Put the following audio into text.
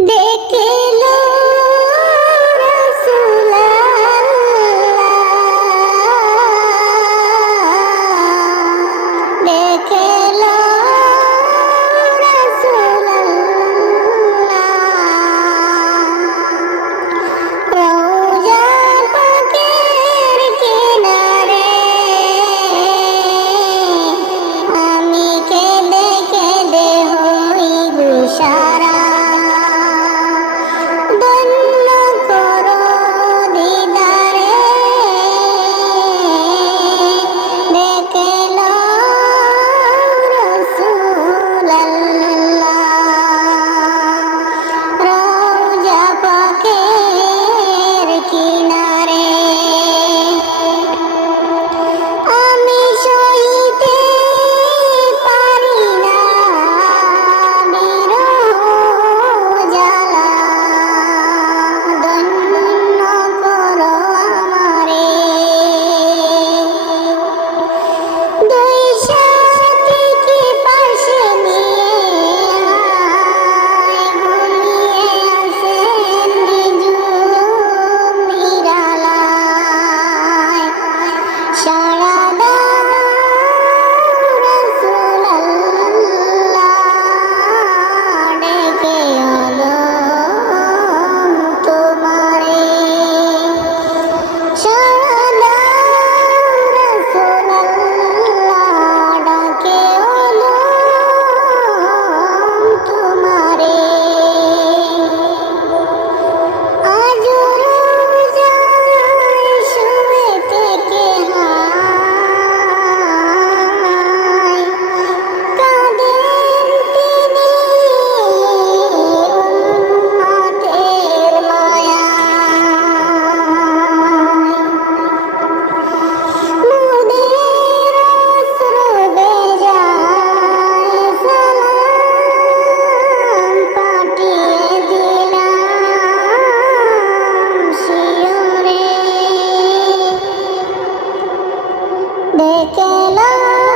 দেখে Hello.